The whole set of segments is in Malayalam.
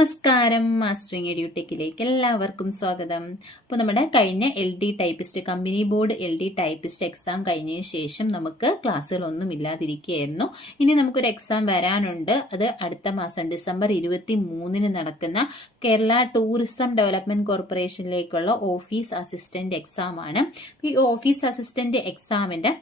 നമസ്കാരം, മാസ്റ്ററിങ് എഡ്യൂടെക്കിലേക്ക് എല്ലാവർക്കും സ്വാഗതം. അപ്പോൾ നമ്മുടെ കഴിഞ്ഞ LD typist company board LD typist exam കഴിഞ്ഞതിന് ശേഷം നമുക്ക് ക്ലാസ്സുകളൊന്നും ഇല്ലാതിരിക്കുകയായിരുന്നു. ഇനി നമുക്കൊരു എക്സാം വരാനുണ്ട്. അത് അടുത്ത മാസം ഡിസംബർ 23 നടക്കുന്ന കേരള ടൂറിസം ഡെവലപ്മെന്റ് കോർപ്പറേഷനിലേക്കുള്ള ഓഫീസ് അസിസ്റ്റന്റ് എക്സാം ആണ്. ഈ ഓഫീസ് അസിസ്റ്റന്റ് എക്സാമിന്റെ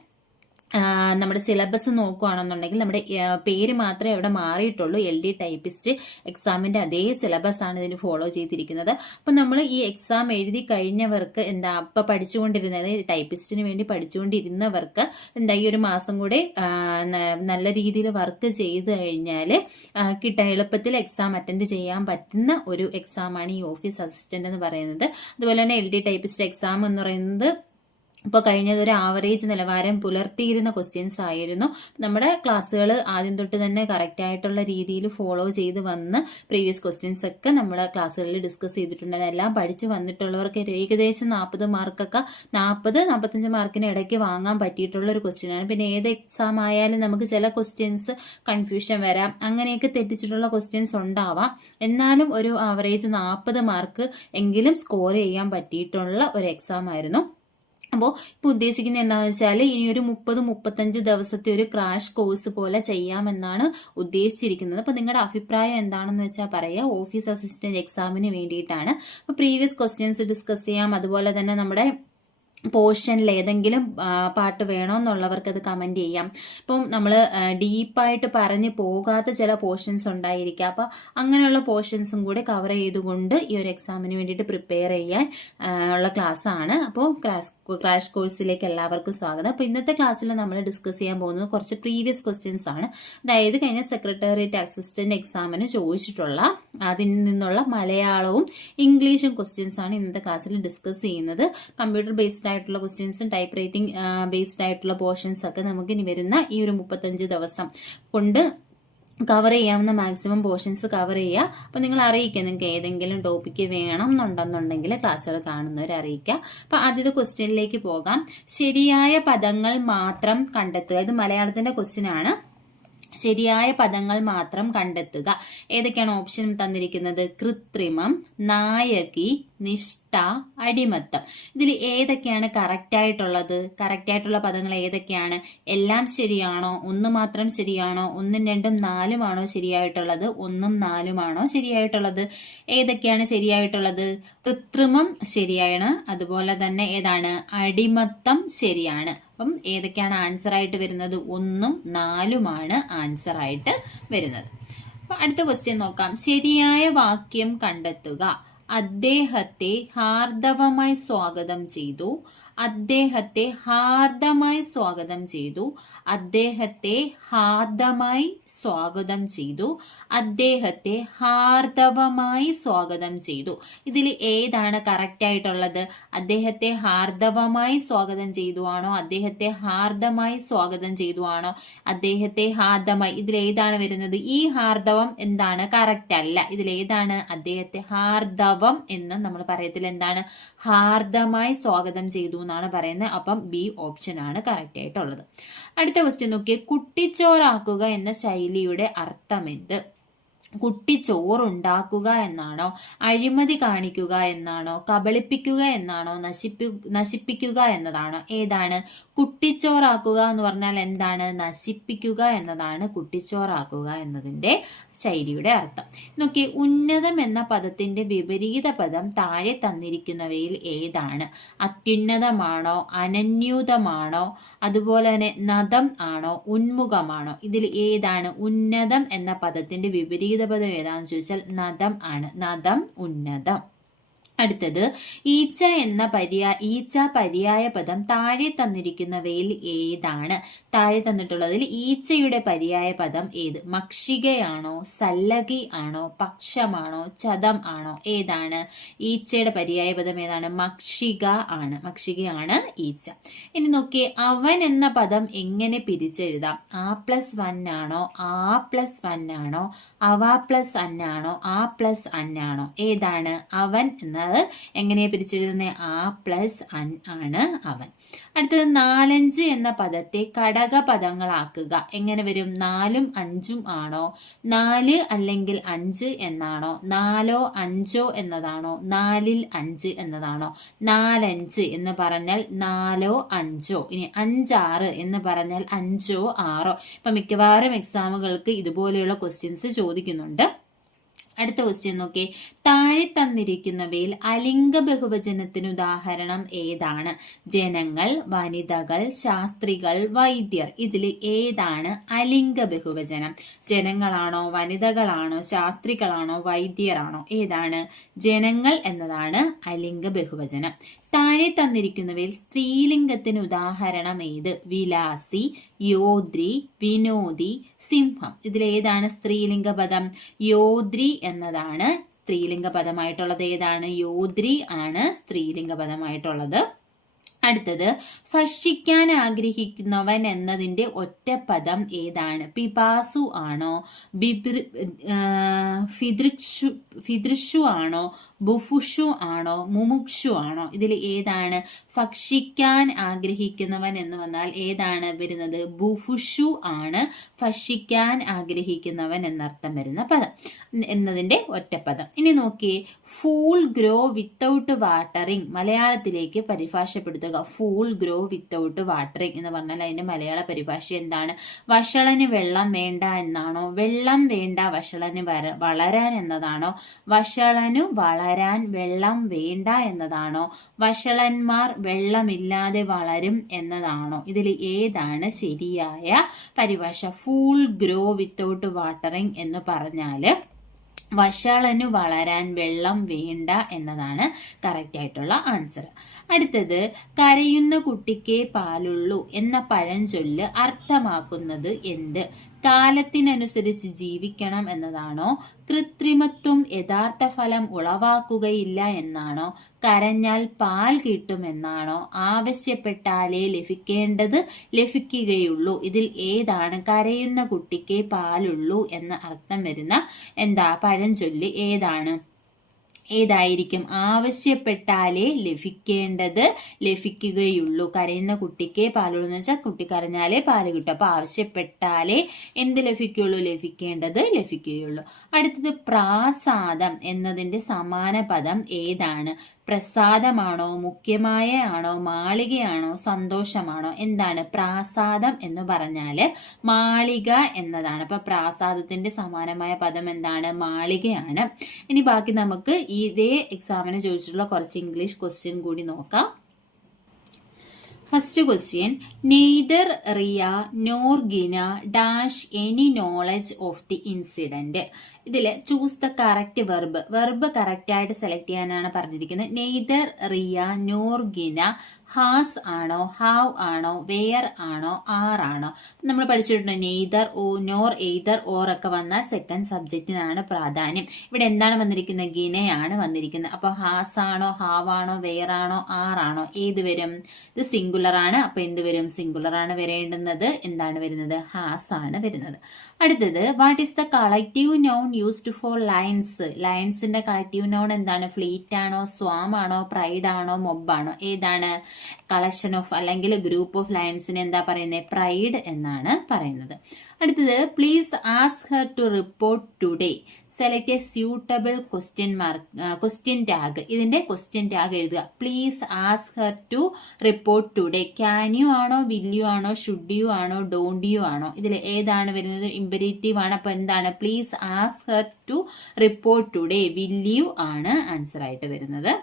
നമ്മുടെ സിലബസ് നോക്കുകയാണെന്നുണ്ടെങ്കിൽ നമ്മുടെ പേര് മാത്രമേ അവിടെ മാറിയിട്ടുള്ളൂ. LD ടൈപ്പിസ്റ്റ് എക്സാമിന്റെ അതേ സിലബസ് ആണ് ഇതിന് ഫോളോ ചെയ്തിരിക്കുന്നത്. അപ്പം നമ്മൾ ഈ എക്സാം എഴുതി കഴിഞ്ഞവർക്ക് ഇപ്പം പഠിച്ചുകൊണ്ടിരുന്നത് ടൈപ്പിസ്റ്റിന് വേണ്ടി പഠിച്ചുകൊണ്ടിരുന്നവർക്ക് ഈ ഒരു മാസം കൂടെ നല്ല രീതിയിൽ വർക്ക് ചെയ്ത് കഴിഞ്ഞാൽ എളുപ്പത്തിൽ എക്സാം അറ്റൻഡ് ചെയ്യാൻ പറ്റുന്ന ഒരു എക്സാമാണ് ഈ ഓഫീസ് അസിസ്റ്റന്റ് എന്ന് പറയുന്നത്. അതുപോലെ തന്നെ LD ടൈപ്പിസ്റ്റ് എക്സാം എന്ന് പറയുന്നത് ഇപ്പോൾ കഴിഞ്ഞത് ഒരു ആവറേജ് നിലവാരം പുലർത്തിയിരുന്ന ക്വസ്റ്റ്യൻസ് ആയിരുന്നു. നമ്മുടെ ക്ലാസ്സുകൾ ആദ്യം തൊട്ട് തന്നെ കറക്റ്റ് ആയിട്ടുള്ള രീതിയിൽ ഫോളോ ചെയ്ത് വന്ന് പ്രീവിയസ് ക്വസ്റ്റ്യൻസ് ഒക്കെ നമ്മുടെ ക്ലാസ്സുകളിൽ ഡിസ്കസ് ചെയ്തിട്ടുണ്ട്. എല്ലാം പഠിച്ച് വന്നിട്ടുള്ളവർക്ക് ഏകദേശം 40 മാർക്കൊക്കെ 40-45 മാർക്കിന് ഇടയ്ക്ക് വാങ്ങാൻ പറ്റിയിട്ടുള്ള ഒരു ക്വസ്റ്റ്യൻ ആണ്. പിന്നെ ഏത് എക്സാം ആയാലും നമുക്ക് ചില ക്വസ്റ്റ്യൻസ് കൺഫ്യൂഷൻ വരാം, അങ്ങനെയൊക്കെ തെറ്റിച്ചിട്ടുള്ള ക്വസ്റ്റ്യൻസ് ഉണ്ടാവാം. എന്നാലും ഒരു ആവറേജ് 40 മാർക്ക് എങ്കിലും സ്കോർ ചെയ്യാൻ പറ്റിയിട്ടുള്ള ഒരു എക്സാം ആയിരുന്നു. അപ്പോൾ ഇപ്പോൾ ഉദ്ദേശിക്കുന്നത് എന്താണെന്ന് വെച്ചാൽ ഇനി ഒരു 30-35 ദിവസത്തെ ഒരു ക്രാഷ് കോഴ്സ് പോലെ ചെയ്യാമെന്നാണ് ഉദ്ദേശിച്ചിരിക്കുന്നത്. അപ്പോൾ നിങ്ങളുടെ അഭിപ്രായം എന്താണെന്ന് വെച്ചാൽ പറയുക. ഓഫീസ് അസിസ്റ്റന്റ് എക്സാമിന് വേണ്ടിയിട്ടാണ്. അപ്പോൾ പ്രീവിയസ് ക്വസ്റ്റ്യൻസ് ഡിസ്കസ് ചെയ്യാം. അതുപോലെ തന്നെ നമ്മുടെ പോർഷനിൽ ഏതെങ്കിലും പാട്ട് വേണമെന്നുള്ളവർക്ക് അത് കമൻറ്റ് ചെയ്യാം. ഇപ്പം നമ്മൾ ഡീപ്പായിട്ട് പറഞ്ഞു പോകാത്ത ചില പോർഷൻസ് ഉണ്ടായിരിക്കാം. അപ്പോൾ അങ്ങനെയുള്ള പോർഷൻസും കൂടെ കവർ ചെയ്തുകൊണ്ട് ഈ ഒരു എക്സാമിന് വേണ്ടിയിട്ട് പ്രിപ്പയർ ചെയ്യാൻ ഉള്ള ക്ലാസ്സാണ്. അപ്പോൾ ക്രാഷ് കോഴ്സിലേക്ക് എല്ലാവർക്കും സ്വാഗതം. അപ്പോൾ ഇന്നത്തെ ക്ലാസ്സിൽ നമ്മൾ ഡിസ്കസ് ചെയ്യാൻ പോകുന്നത് കുറച്ച് പ്രീവിയസ് ക്വസ്റ്റ്യൻസ് ആണ്. അതായത് കഴിഞ്ഞ സെക്രട്ടേറിയറ്റ് അസിസ്റ്റന്റ് എക്സാമിന് ചോദിച്ചിട്ടുള്ള അതിൽ നിന്നുള്ള മലയാളവും ഇംഗ്ലീഷും ക്വസ്റ്റ്യൻസ് ആണ് ഇന്നത്തെ ക്ലാസ്സിൽ ഡിസ്കസ് ചെയ്യുന്നത്. കമ്പ്യൂട്ടർ ബേസ്ഡ് ആയിട്ടുള്ള ക്വസ്റ്റ്യൻസും ടൈപ്പ് റൈറ്റിംഗ് ബേസ്ഡ് ആയിട്ടുള്ള പോർഷൻസ് ഒക്കെ നമുക്ക് ഇനി വരുന്ന ഈ ഒരു 35 ദിവസം കൊണ്ട് കവർ ചെയ്യാവുന്ന മാക്സിമം പോർഷൻസ് കവർ ചെയ്യുക. അപ്പോൾ നിങ്ങൾ അറിയിക്കുക, നിങ്ങൾക്ക് ഏതെങ്കിലും ടോപ്പിക്ക് വേണം എന്നുണ്ടെന്നുണ്ടെങ്കിൽ ക്ലാസ്സുകൾ കാണുന്നവർ അറിയിക്കുക. അപ്പോൾ ആദ്യത്തെ ക്വസ്റ്റ്യനിലേക്ക് പോകാം. ശരിയായ പദങ്ങൾ മാത്രം കണ്ടെത്തുക. ഇത് മലയാളത്തിന്റെ ക്വസ്റ്റ്യൻ ആണ്. ശരിയായ പദങ്ങൾ മാത്രം കണ്ടെത്തുക. ഏതൊക്കെയാണ് ഓപ്ഷൻ തന്നിരിക്കുന്നത്? കൃത്രിമം, നായകി, നിഷ്ഠ, അടിമത്തം. ഇതിൽ ഏതൊക്കെയാണ് കറക്റ്റ് ആയിട്ടുള്ളത്? കറക്റ്റ് ആയിട്ടുള്ള പദങ്ങൾ ഏതൊക്കെയാണ്? എല്ലാം ശരിയാണോ? ഒന്ന് മാത്രം ശരിയാണോ? 1, 2, 4 ആണോ ശരിയായിട്ടുള്ളത്? 1, 4 ആണോ ശരിയായിട്ടുള്ളത്? ഏതൊക്കെയാണ് ശരിയായിട്ടുള്ളത്? കൃത്രിമം ശരിയാണ്. അതുപോലെ തന്നെ ഏതാണ്? അടിമത്തം ശരിയാണ്. അപ്പം ഏതൊക്കെയാണ് ആൻസർ ആയിട്ട് വരുന്നത്? 1, 4 ആൻസർ ആയിട്ട് വരുന്നത്. അപ്പൊ അടുത്ത ക്വസ്റ്റ്യൻ നോക്കാം. ശരിയായ വാക്യം കണ്ടെത്തുക. അദ്ദേഹത്തെ ഹാർദവമായി സ്വാഗതം ചെയ്തു. അദ്ദേഹത്തെ ഹാർദമായി സ്വാഗതം ചെയ്തു. അദ്ദേഹത്തെ ഹാർദമായി സ്വാഗതം ചെയ്തു. അദ്ദേഹത്തെ ഹാർദവമായി സ്വാഗതം ചെയ്തു. ഇതിൽ ഏതാണ് കറക്റ്റ് ആയിട്ടുള്ളത്? അദ്ദേഹത്തെ ഹാർദവമായി സ്വാഗതം ചെയ്തു ആണോ? അദ്ദേഹത്തെ ഹാർദമായി സ്വാഗതം ചെയ്തു ആണോ? അദ്ദേഹത്തെ ഹാർദമായി, ഇതിൽ ഏതാണ് വരുന്നത്? ഈ ഹാർദവം എന്താണ്? കറക്റ്റ് അല്ല. ഇതിൽ ഏതാണ്? അദ്ദേഹത്തെ ഹാർദവം എന്ന് നമ്മൾ പറയത്തില്ല. എന്താണ്? ഹാർദമായി സ്വാഗതം ചെയ്തു എന്നാണ് പറയുന്നത്. അപ്പം ബി ഓപ്ഷൻ ആണ് കറക്റ്റ് ആയിട്ടുള്ളത്. അടുത്ത ക്വസ്റ്റ്യൻ നോക്കിയേ. കുട്ടിച്ചോറാക്കുക എന്ന ശൈലിയുടെ അർത്ഥം എന്ത്? കുട്ടിച്ചോറുണ്ടാക്കുക എന്നാണോ? അഴിമതി കാണിക്കുക എന്നാണോ? കബളിപ്പിക്കുക എന്നാണോ? നശിപ്പിക്കുക എന്നതാണോ? ഏതാണ്? കുട്ടിച്ചോറാക്കുക എന്ന് പറഞ്ഞാൽ എന്താണ്? നശിപ്പിക്കുക എന്നതാണ് കുട്ടിച്ചോറാക്കുക എന്നതിന്റെ ശൈലിയുടെ അർത്ഥം. നോക്കി, ഉന്നതം എന്ന പദത്തിന്റെ വിപരീത പദം താഴെ തന്നിരിക്കുന്നവയിൽ ഏതാണ്? അത്യുന്നതമാണോ? അനന്യൂതമാണോ? അതുപോലെ തന്നെ നദം ആണോ? ഉന്മുഖമാണോ? ഇതിൽ ഏതാണ്? ഉന്നതം എന്ന പദത്തിന്റെ വിപരീത പദം ഏതാണെന്ന് ചോദിച്ചാൽ നദം ആണ്. നദം, ഉന്നതം. അടുത്തത്, ഈച്ച എന്ന ഈച്ച പര്യായ പദം താഴെ തന്നിരിക്കുന്നവയിൽ ഏതാണ്? താഴെ തന്നിട്ടുള്ളതിൽ ഈച്ചയുടെ പര്യായ പദം ഏത്? മക്ഷികയാണോ? സല്ലകി ആണോ? പക്ഷമാണോ? ചതം ആണോ? ഏതാണ്? ഈച്ചയുടെ പര്യായ പദം ഏതാണ്? മക്ഷിക ആണ്. മക്ഷികയാണ് ഈച്ച. ഇനി നോക്കിയേ, അവൻ എന്ന പദം എങ്ങനെ പിരിച്ചെഴുതാം? A+1 ആണോ? A+1 ആണോ? അവ പ്ലസ് അന്നാണോ? A+N ആണോ? ഏതാണ്? അവൻ എന്ന അത് എങ്ങനെയാണ് പിരിച്ചെഴുതുന്നത്? ആ പ്ലസ് അൻ ആണ് അവൻ. അടുത്തത് 4, 5 എന്ന പദത്തെ ഘടക പദങ്ങളാക്കുക. എങ്ങനെ വരും? 4ഉം 5ഉം ആണോ? 4 അല്ലെങ്കിൽ 5 എന്നാണോ? 4ഓ 5ഓ എന്നതാണോ? 4ൽ 5 എന്നതാണോ? 4, 5 എന്ന് പറഞ്ഞാൽ 4ഓ 5ഓ. ഇനി 5, 6 എന്ന് പറഞ്ഞാൽ 5ഓ 6ഓ. ഇപ്പൊ മിക്കവാറും എക്സാമുകൾക്ക് ഇതുപോലെയുള്ള ക്വസ്റ്റ്യൻസ് ചോദിക്കുന്നുണ്ട്. അടുത്ത ക്വസ്റ്റ്യൻ നോക്കി. താഴെ തന്നിരിക്കുന്നവയിൽ അലിംഗ ബഹുവചനത്തിന് ഉദാഹരണം ഏതാണ്? ജനങ്ങൾ, വനിതകൾ, ശാസ്ത്രികൾ, വൈദ്യർ. ഇതിൽ ഏതാണ് അലിംഗ ബഹുവചനം? ജനങ്ങളാണോ, വനിതകളാണോ, ശാസ്ത്രികളാണോ, വൈദ്യരാണോ? ഏതാണ്? ജനങ്ങൾ എന്നതാണ് അലിംഗ ബഹുവചനം. താഴെ തന്നിരിക്കുന്നവയിൽ സ്ത്രീലിംഗത്തിന് ഉദാഹരണം ഏത്? വിലാസി, യോദ്രി, വിനോദി, സിംഹം. ഇതിലേതാണ് സ്ത്രീലിംഗ പദം? യോദ്രി എന്നതാണ് സ്ത്രീലിംഗ പദമായിട്ടുള്ളത്. ഏതാണ്? യോദ്രി ആണ് സ്ത്രീലിംഗ പദമായിട്ടുള്ളത്. അടുത്തത് ഭക്ഷിക്കാൻ ആഗ്രഹിക്കുന്നവൻ എന്നതിന്റെ ഒറ്റപ്പദം ഏതാണ്? പിപാസു ആണോ, ഫിദൃഷു ആണോ, ബുഫുഷു ആണോ, മുമുക്ഷു ആണോ? ഇതിൽ ഏതാണ്? ഭക്ഷിക്കാൻ ആഗ്രഹിക്കുന്നവൻ എന്ന് വന്നാൽ ഏതാണ് വരുന്നത്? ബുഫുഷു ആണ് ഭക്ഷിക്കാൻ ആഗ്രഹിക്കുന്നവൻ എന്നർത്ഥം വരുന്ന പദം എന്നതിന്റെ ഒറ്റപ്പദം. ഇനി നോക്കിയേ, ഫൂൾ ഗ്രോ വിത്തൗട്ട് വാട്ടറിങ് മലയാളത്തിലേക്ക് പരിഭാഷപ്പെടുത്തുക. ഫൂൾ ഗ്രോ വിത്തൗട്ട് വാട്ടറിങ് എന്ന് പറഞ്ഞാൽ അതിന്റെ മലയാള പരിഭാഷ എന്താണ്? വഷളന് വെള്ളം വേണ്ട എന്നാണോ? വെള്ളം വേണ്ട വഷളന് വളരാൻ എന്നതാണോ? വഷളനു വളരാൻ വെള്ളം വേണ്ട എന്നതാണോ? വഷളന്മാർ വെള്ളമില്ലാതെ വളരും എന്നതാണോ? ഇതിൽ ഏതാണ് ശരിയായ പരിഭാഷ? ഫൂൾ ഗ്രോ വിത്തൗട്ട് വാട്ടറിങ് എന്ന് പറഞ്ഞാല് വഷളനു വളരാൻ വെള്ളം വേണ്ട എന്നതാണ് കറക്റ്റ് ആയിട്ടുള്ള ആൻസർ. അടുത്തത്, കരയുന്ന കുട്ടിക്കേ പാലുള്ളൂ എന്ന പഴഞ്ചൊല്ല് അർത്ഥമാക്കുന്നത് എന്ത്? കാലത്തിനനുസരിച്ച് ജീവിക്കണം എന്നതാണോ? കൃത്രിമത്വം യഥാർത്ഥ ഫലം ഉളവാക്കുകയില്ല എന്നാണോ? കരഞ്ഞാൽ പാൽ കിട്ടുമെന്നാണോ? ആവശ്യപ്പെട്ടാലേ ലഭിക്കേണ്ടത് ലഭിക്കുകയുള്ളൂ. ഇതിൽ ഏതാണ് കരയുന്ന കുട്ടിക്കേ പാലുള്ളൂ എന്ന അർത്ഥം വരുന്ന പഴഞ്ചൊല്ല് ഏതാണ്? ഏതായിരിക്കും? ആവശ്യപ്പെട്ടാലേ ലഭിക്കേണ്ടത് ലഭിക്കുകയുള്ളൂ. കരയുന്ന കുട്ടിക്ക് പാലുള്ളൂ എന്ന് വെച്ചാൽ കുട്ടി കരഞ്ഞാലേ പാല് കിട്ടും. അപ്പൊ ആവശ്യപ്പെട്ടാലേ എന്ത് ലഭിക്കുകയുള്ളൂ? ലഭിക്കേണ്ടത് ലഭിക്കുകയുള്ളൂ. അടുത്തത്, പ്രാസാദം എന്നതിന്റെ സമാന പദം ഏതാണ്? പ്രസാദമാണോ, മുഖ്യമായ ആണോ, മാളികയാണോ, സന്തോഷമാണോ? എന്താണ് പ്രാസാദം എന്ന് പറഞ്ഞാല്? മാളിക എന്നതാണ്. അപ്പൊ പ്രാസാദത്തിന്റെ സമാനമായ പദം എന്താണ്? മാളികയാണ്. ഇനി ബാക്കി നമുക്ക് ഇതേ എക്സാമിന് ചോദിച്ചിട്ടുള്ള കുറച്ച് ഇംഗ്ലീഷ് ക്വസ്റ്റ്യൻ കൂടി നോക്കാം. First question, neither Riya nor Gina dash any knowledge of the incident. ഇതിൽ choose the correct verb correct ആയിട്ട് സെലക്ട് ചെയ്യാനാണ് പറഞ്ഞിരിക്കുന്നത്. Neither Riya nor Gina has ആണോ, ഹാവ് ആണോ, വെയർ ആണോ, ആർ ആണോ? നമ്മൾ പഠിച്ചിട്ടുണ്ട് നെയ്തർ, നോർ, എയ്തർ, ഓർ ഒക്കെ വന്നാൽ സെക്കൻഡ് സബ്ജക്റ്റിനാണ് പ്രാധാന്യം. ഇവിടെ എന്താണ് വന്നിരിക്കുന്നത്? ഗിനയാണ് വന്നിരിക്കുന്നത്. അപ്പൊ ഹാസ് ആണോ, ഹാവ് ആണോ, വെയർ ആണോ, ആർ ആണോ? ഏത് വരും? ഇത് സിംഗുലർ ആണ്. അപ്പൊ എന്ത് വരും? സിംഗുലർ ആണ് വരേണ്ടുന്നത്. എന്താണ് വരുന്നത്? ഹാസ് ആണ് വരുന്നത്. അടുത്തത്, what is the collective noun used for lions? ലയൺസിന്റെ കളക്റ്റീവ് നൗൺ എന്താണ്? ഫ്ലീറ്റ് ആണോ, സ്വാം ആണോ, പ്രൈഡ് ആണോ, മൊബ് ആണോ? ഏതാണ്? കളക്ഷൻ ഓഫ് അല്ലെങ്കിൽ ഗ്രൂപ്പ് ഓഫ് ലയൺസിന് എന്താ പറയുന്നത്? പ്രൈഡ് എന്നാണ് പറയുന്നത്. അടുത്തത്, please ask her to report today. Select a suitable question tag. ഇതിന്റെ ക്വസ്റ്റ്യൻ ടാഗ് എഴുതുക. Please ask her to report today. Can you ആണോ, വിൽ യു ആണോ, ഷുഡ് യു ആണോ, ഡോണ്ട് യു ആണോ? ഇതിൽ ഏതാണ് വരുന്നത്? ഇമ്പരേറ്റീവ് ആണ്. അപ്പൊ എന്താണ്? Please ask her to report today. Will you ആണ് ആൻസർ ആയിട്ട് വരുന്നത്.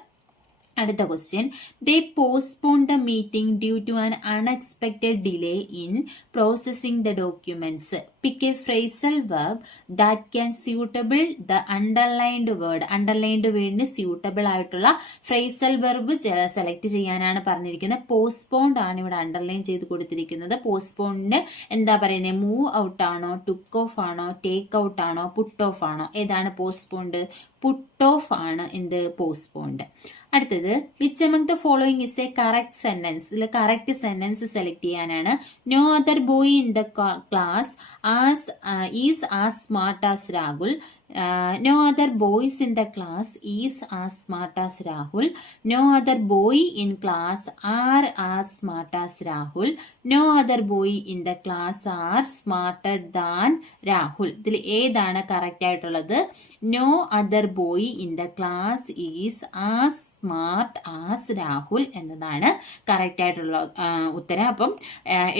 അടുത്ത question, they postpone the meeting due to an unexpected delay in processing the documents. Pick a phrasal verb that can suitable the underlined word. Underlined വേർഡിന് സ്യൂട്ടബിൾ ആയിട്ടുള്ള ഫ്രേസൽ വെർബ് സെലക്ട് ചെയ്യാനാണ് പറഞ്ഞിരിക്കുന്നത്. പോസ്റ്റ്പോൺഡ് ആണ് ഇവിടെ അണ്ടർലൈൻ ചെയ്ത് കൊടുത്തിരിക്കുന്നത്. പോസ്റ്റ്പോണിന് എന്താ പറയുന്നത്? മൂവ് ഔട്ട് ആണോ, ടുക്ക് ഓഫ് ആണോ, ടേക്ക് ഔട്ട് ആണോ, പുട്ട് ഓഫ് ആണോ? ഏതാണ് പോസ്റ്റ്പോൺഡ്? പുട്ട് ഓഫ് ആണ് എന്ത്? പോസ്റ്റ്പോൺഡ്. അടുത്തത്, which among the following is a correct sentence. ഇതിൽ കറക്റ്റ് സെന്റൻസ് സെലക്ട് ചെയ്യാനാണ്. No other boy in the class is as smart as Rahul. No other boys in the class is as smart as Rahul. No other boy in class are as smart as Rahul. No other boy in the class are smarter than Rahul. ഇതിൽ ഏതാണ് കറക്റ്റ് ആയിട്ടുള്ളത്? No other boy in the class is as smart as Rahul എന്നതാണ് കറക്റ്റ് ആയിട്ടുള്ള ഉത്തരം. അപ്പം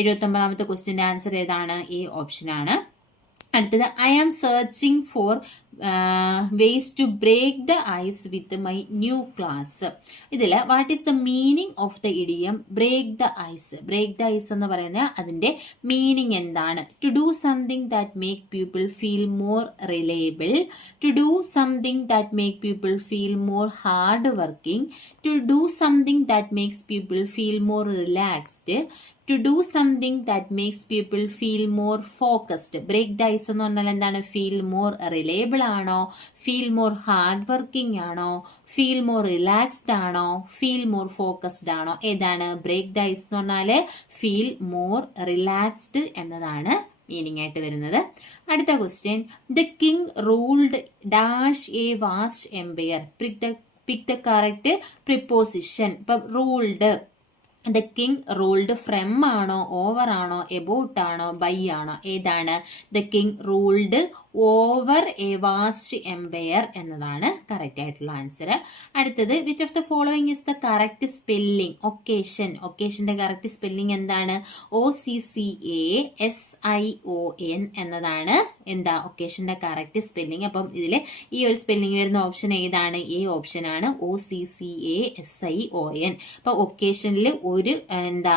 79ാമത്തെ ക്വസ്റ്റ്യൻ്റെ ആൻസർ ഏതാണ്? ഈ ഓപ്ഷനാണ്. അടുത്തത്, I am searching for ways to break the ice with my new class. ഇതിൽ what is the meaning of the idiom break the ice? Break the ice എന്ന് പറയുന്നത് അതിൻ്റെ മീനിങ് എന്താണ്? To do something that make people feel more reliable, to do something that make people feel more hard working, to do something that makes people feel more relaxed, to do something that makes people feel more focused. Break the ice എന്ന് പറഞ്ഞാൽ എന്താണ്? ഫീൽ മോർ റിലയബിൾ ആണോ, ഫീൽ മോർ ഹാർഡ് വർക്കിംഗ് ആണോ, ഫീൽ മോർ റിലാക്സ്ഡ് ആണോ, ഫീൽ മോർ ഫോക്കസ്ഡ് ആണോ? ഏതാണ്? ബ്രേക്ക് ദ ഐസ് എന്ന് പറഞ്ഞാൽ ഫീൽ മോർ റിലാക്സ്ഡ് എന്നതാണ് മീനിങ് ആയിട്ട് വരുന്നത്. അടുത്ത question, the king ruled dash a vast empire. Pick the correct preposition. ഇപ്പം ruled, the king ruled from ആണോ, ഓവർ ആണോ, എബൌട്ട് ആണോ, ബൈ ആണോ? ഏതാണ്? The king ruled over A vast empire എന്നതാണ് കറക്റ്റ് ആയിട്ടുള്ള ആൻസർ. അടുത്തത്, which of the following is the correct spelling? Occasion. ഒക്കേഷന്റെ കറക്റ്റ് സ്പെല്ലിംഗ് എന്താണ്? OCCASION എന്നതാണ് എന്താ ഒക്കേഷന്റെ കറക്റ്റ് സ്പെല്ലിംഗ്. അപ്പം ഇതിൽ ഈ ഒരു സ്പെല്ലിംഗ് വരുന്ന ഓപ്ഷൻ ഏതാണ്? എ ഓപ്ഷനാണ്, OCCASION. അപ്പൊ ഒക്കേഷനിൽ ഒരു എന്താ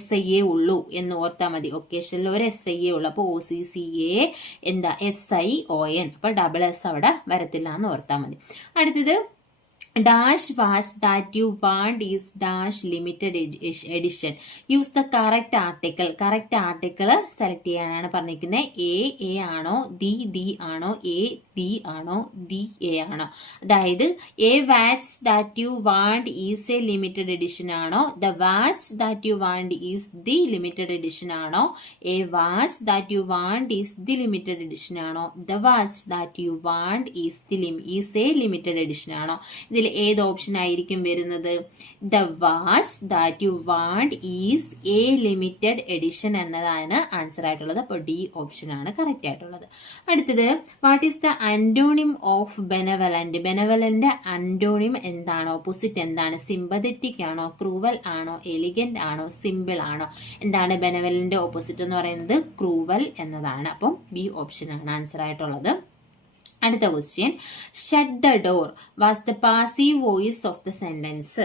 SIA ഉള്ളൂ എന്ന് ഓർത്താൽ മതി. ഒക്കേഷനിൽ ഒരു SIA ഉള്ളൂ. അപ്പോൾ OCCA എന്താ SION. അപ്പൊ ഡബിൾ S അവിടെ വരത്തില്ല എന്ന് ഓർത്താൽ മതി. അടുത്തത്, dash watch that you want is dash limited edition. Use the correct article. Correct article select ചെയ്യാനാണ് പറഞ്ഞിരിക്കുന്നത്. എ ആണോ, ദി ആണോ, ദി ആണോ, എ ആണോ? അതായത് a watch that you want is a limited edition ആണോ, the watch that you want is the limited edition ആണോ, a watch that you want is the limited edition ആണോ, the watch that you want is a limited edition ആണോ? ഇതിൽ ഏത് ഓപ്ഷൻ ആയിരിക്കും വരുന്നത്? The watch that you want is a limited edition എന്നതാണ് ആൻസർ ആയിട്ടുള്ളത്. അപ്പോൾ ഡി ഓപ്ഷൻ ആണ് കറക്റ്റ് ആയിട്ടുള്ളത്. അടുത്തത്, what is the antonym of benevolent? Benevolent antonym എന്താണ്? ഓപ്പോസിറ്റ് എന്താണ്? സിമ്പതറ്റിക് ആണോ, ക്രൂവൽ ആണോ, എലിഗന്റ് ആണോ, സിമ്പിൾ ആണോ? എന്താണ് ബെനവലന്റ് ഓപ്പോസിറ്റ് എന്ന് പറയുന്നത്? ക്രൂവൽ എന്നതാണ്. അപ്പം ബി ഓപ്ഷൻ ആണ് ആൻസർ ആയിട്ടുള്ളത്. അടുത്ത question, shut the door was the passive voice of the sentence.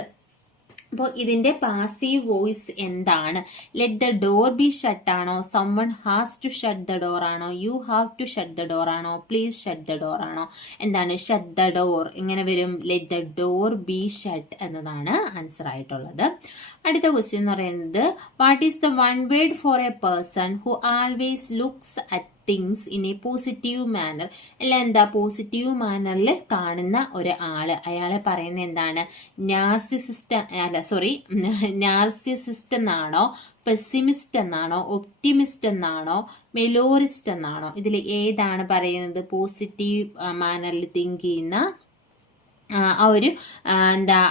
അപ്പോൾ ഇതിന്റെ പാസീവ് വോയിസ് എന്താണ്? Let the door be shut ആണോ, someone has to shut the door ആണോ, you have to shut the door ആണോ, പ്ലീസ് ഷട്ട് ദ ഡോർ ആണോ? എന്താണ് ഷട്ട് ദ ഡോർ? ഇങ്ങനെ വരും, let the door be shut എന്നതാണ് ആൻസർ ആയിട്ടുള്ളത്. അടുത്ത ക്വസ്റ്റ്യൻ എന്ന് പറയുന്നത്, what is the one word for A person who always looks at things in a positive manner? എല്ലാം എന്താ പോസിറ്റീവ് മാനറിൽ കാണുന്ന ഒരാള്, അയാളെ പറയുന്നത് എന്താണ്? നാർസിസിസ്റ്റ് എന്നാണോ, പെസിമിസ്റ്റ് എന്നാണോ, ഒപ്റ്റിമിസ്റ്റ് എന്നാണോ, മെലോറിസ്റ്റ് എന്നാണോ? ഇതിൽ ഏതാണ് പറയുന്നത്? പോസിറ്റീവ് മാനറിൽ തിങ്ക് ചെയ്യുന്ന ആ ഒരു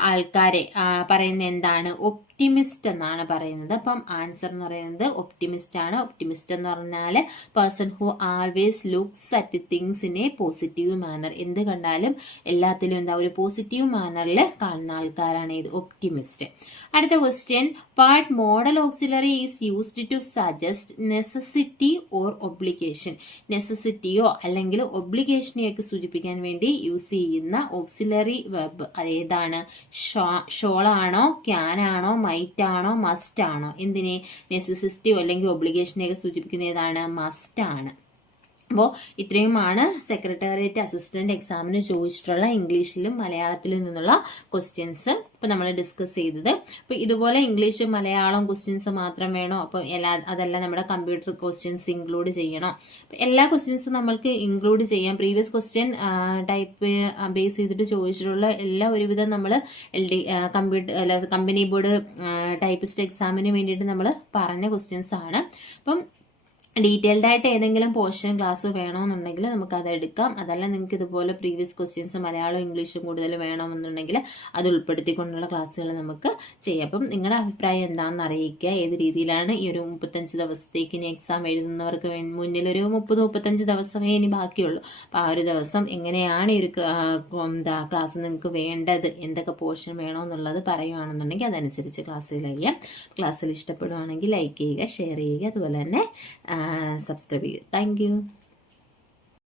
ആൾക്കാരെ പറയുന്നത് എന്താണ്? ഒപ്റ്റിമിസ്റ്റ് എന്നാണ് പറയുന്നത്. അപ്പം ആൻസർ എന്ന് പറയുന്നത് ഒപ്റ്റിമിസ്റ്റ് ആണ്. ഒപ്റ്റിമിസ്റ്റ് എന്ന് പറഞ്ഞാൽ person who always looks at things in a positive manner. എന്ത് കണ്ടാലും എല്ലാത്തിലും ഒരു പോസിറ്റീവ് മാനറിൽ കാണുന്ന ആൾക്കാരാണ് ഇത് ഒപ്റ്റിമിസ്റ്റ്. അടുത്ത question, what modal auxiliary is used to suggest necessity or obligation? നെസസിറ്റിയോ അല്ലെങ്കിൽ ഒബ്ലിഗേഷനെയൊക്കെ സൂചിപ്പിക്കാൻ വേണ്ടി യൂസ് ചെയ്യുന്ന ഓക്സിലറി വെർബ് ഏതാണ്? ഷോളാണോ, ക്യാൻ ആണോ, മൈറ്റ് ആണോ, മസ്റ്റ് ആണോ? എന്തിനെ? നെസസിറ്റിയോ അല്ലെങ്കിൽ ഒബ്ലിഗേഷനെയൊക്കെ സൂചിപ്പിക്കുന്ന ഏതാണ്? മസ്റ്റ് ആണ്. അപ്പോൾ ഇത്രയുമാണ് സെക്രട്ടേറിയറ്റ് അസിസ്റ്റന്റ് എക്സാമിന് ചോദിച്ചിട്ടുള്ള ഇംഗ്ലീഷിലും മലയാളത്തിലും നിന്നുള്ള ക്വസ്റ്റ്യൻസ് ഇപ്പോൾ നമ്മൾ ഡിസ്കസ് ചെയ്തത്. അപ്പോൾ ഇതുപോലെ ഇംഗ്ലീഷ് മലയാളം ക്വസ്റ്റ്യൻസ് മാത്രം വേണോ? അപ്പോൾ അതല്ല നമ്മുടെ കമ്പ്യൂട്ടർ ക്വസ്റ്റ്യൻസ് ഇൻക്ലൂഡ് ചെയ്യണോ? അപ്പോൾ എല്ലാ ക്വസ്റ്റ്യൻസും നമ്മൾക്ക് ഇൻക്ലൂഡ് ചെയ്യാം. പ്രീവിയസ് ക്വസ്റ്റ്യൻ ടൈപ്പ് ബേസ് ചെയ്തിട്ട് ചോദിച്ചിട്ടുള്ള എല്ലാ ഒരുവിധം നമ്മൾ കമ്പനി ബോർഡ് ടൈപ്പിസ്റ്റ് എക്സാമിന് വേണ്ടിയിട്ട് നമ്മൾ പറഞ്ഞ ക്വസ്റ്റ്യൻസ് ആണ്. അപ്പം ഡീറ്റെയിൽഡ് ആയിട്ട് ഏതെങ്കിലും പോർഷൻ ക്ലാസ് വേണമെന്നുണ്ടെങ്കിൽ നമുക്കത് എടുക്കാം. അതല്ല നിങ്ങൾക്ക് ഇതുപോലെ പ്രീവിയസ് ക്വസ്റ്റ്യൻസ് മലയാളവും ഇംഗ്ലീഷും കൂടുതൽ വേണമെന്നുണ്ടെങ്കിൽ അത് ഉൾപ്പെടുത്തിക്കൊണ്ടുള്ള ക്ലാസ്സുകൾ നമുക്ക് ചെയ്യാം. അപ്പം നിങ്ങളുടെ അഭിപ്രായം എന്താണെന്ന് അറിയിക്കുക. ഏത് രീതിയിലാണ് ഈ ഒരു 35 ദിവസത്തേക്ക് ഇനി എക്സാം എഴുതുന്നവർക്ക് മുന്നിൽ ഒരു 30-35 ദിവസമേ ഇനി ബാക്കിയുള്ളൂ. അപ്പോൾ ആ ഒരു ദിവസം എങ്ങനെയാണ് ഈ ഒരു ക്ലാസ് നിങ്ങൾക്ക് വേണ്ടത്, എന്തൊക്കെ പോർഷൻ വേണമെന്നുള്ളത് പറയുകയാണെന്നുണ്ടെങ്കിൽ അതനുസരിച്ച് ക്ലാസ്സുകൾ ചെയ്യാം. ക്ലാസ്സിൽ ഇഷ്ടപ്പെടുവാണെങ്കിൽ ലൈക്ക് ചെയ്യുക, ഷെയർ ചെയ്യുക, അതുപോലെ തന്നെ സബ്സ്ക്രൈബ് ചെയ്യുക. Thank you.